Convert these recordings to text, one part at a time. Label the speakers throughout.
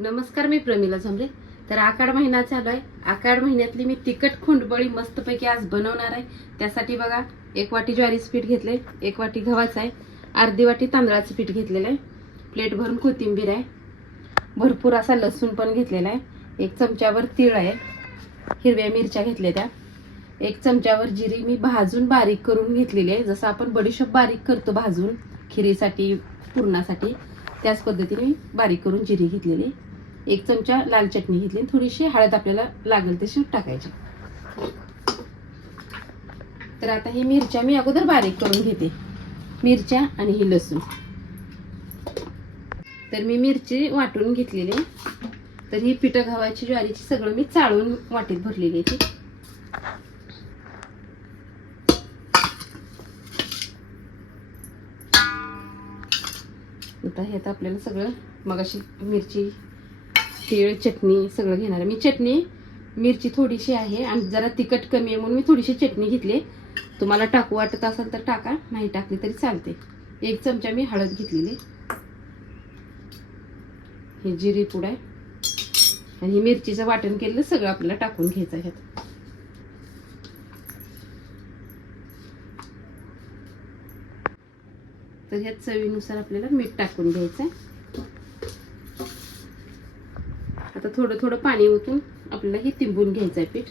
Speaker 1: नमस्कार मी प्रमिला झमरे. तर आखाड महिना चालू आहे. आखाड महिन्यातली मी तिखट खुंडबळी मस्तपैकी आज बनवणार आहे. त्यासाठी बघा एक वाटी ज्वारीचं पीठ घेतले एक वाटी गव्हाचं आहे अर्धी वाटी तांदळाचं पीठ घेतलेलं आहे. प्लेट भरून कोथिंबीर आहे. भरपूर असा लसूण पण घेतलेला आहे. एक चमच्यावर तीळ आहे. हिरव्या मिरच्या घेतल्या त्या. एक चमच्यावर जिरी मी भाजून बारीक करून घेतलेली आहे. जसं आपण बडीशोप बारीक करतो भाजून खिरीसाठी पुरणासाठी त्याच पद्धतीने बारीक करून जिरी घेतलेली एक चमचा लाल चटणी घेतली थोडीशी हळद आपल्याला लागेल तशी टाकायची. तर आता ही मिरच्या मी अगोदर बारीक करून घेते. मिरच्या आणि ही लसूण. तर मी मिरची वाटून घेतलेली तर ही पिठं गव्हाची ज्वारीची सगळं मी चाळून वाटीत भरलेली आहे ती. आता आपल्याला सगळं मगाशी मिरची तीळ चटणी सगळं घेणार आहे. मी चटणी मिरची थोडीशी आहे आणि जरा तिखट कमी आहे म्हणून मी थोडीशी चटणी घेतली. तुम्हाला टाकू वाटत असेल तर टाका नाही टाकली तरी चालते. एक चमचा मी हळद घेतलेली. हे जिरी पूड आहे. आणि हे मिरचीचं वाटण केलेलं सगळं आपल्याला टाकून घ्यायचं आहे. ह्यात तर ह्यात चवीनुसार आपल्याला मीठ टाकून घ्यायचं आहे आता थोडं थोडं पाणी ओतून आपल्याला हे तिंबून घ्यायचं आहे पीठ.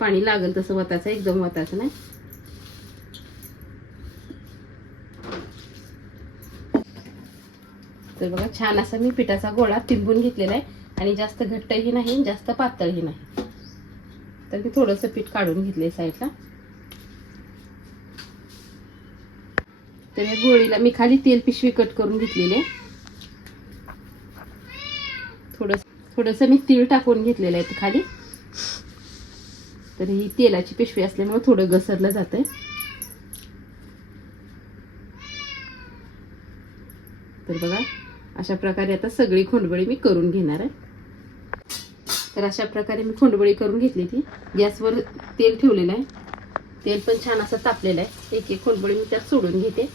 Speaker 1: पाणी लागेल तसं वताचं एकदम वताचं नाही. तर बघा छान असा मी पिठाचा गोळा तिंबून घेतलेला आहे आणि जास्त घट्टही नाही जास्त पातळही नाही. तर मी थोडंसं पीठ काढून घेतले साईडला. तर या गोळीला मी खाली तेल पिशवी कट करून घेतलेले. आहे थोडस थोडंसं मी तीळ टाकून घेतलेलं आहे खाली. तर ही तेलाची पिशवी असल्यामुळे थोडं घसरलं जातंय. तर बघा अशा प्रकारे आता सगळी खोंडबळी मी करून घेणार आहे. तर अशा प्रकारे मी खोंडबळी करून घेतली ती. गॅसवर तेल ठेवलेलं आहे. तेल पण छान असं तापलेलं आहे. एक एक खोंडबळी मी त्यात सोडून घेते.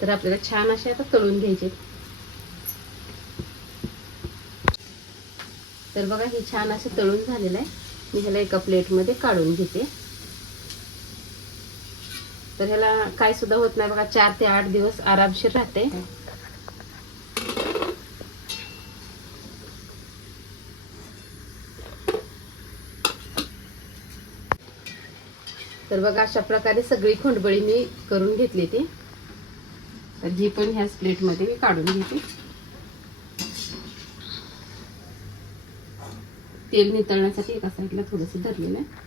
Speaker 1: तर आपल्याला छान असे आता तळून घ्यायचे. तर बघा हे छान असे तळून झालेलं आहे. मी ह्याला एका प्लेटमध्ये काढून घेते. तर ह्याला काय सुद्धा होत नाही बघा चार ते आठ दिवस आरामशीर राहते. तर बघा अशा प्रकारे सगळी खोंडबळी मी करून घेतली ती. तर ही पण ह्याच प्लेटमध्ये मी काढून घेते. तेल नितळण्यासाठी एका साईडला थोडंसं धरलेलं आहे.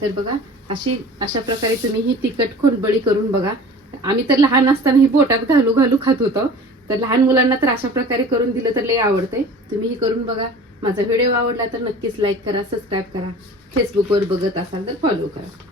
Speaker 1: तर बघा अशी अशा प्रकारे तुम्ही ही तिखट खोंडबळी करून बघा. आम्ही तर लहान असताना ही बोटात घालू घालू खात होतो. तर लहान मुलांना तर अशा प्रकारे करून दिलं तर लय आवडतंय. तुम्ही ही करून बघा. माझा व्हिडिओ आवडला तर नक्कीच लाईक करा सबस्क्राईब करा. फेसबुकवर बघत असाल तर फॉलो करा.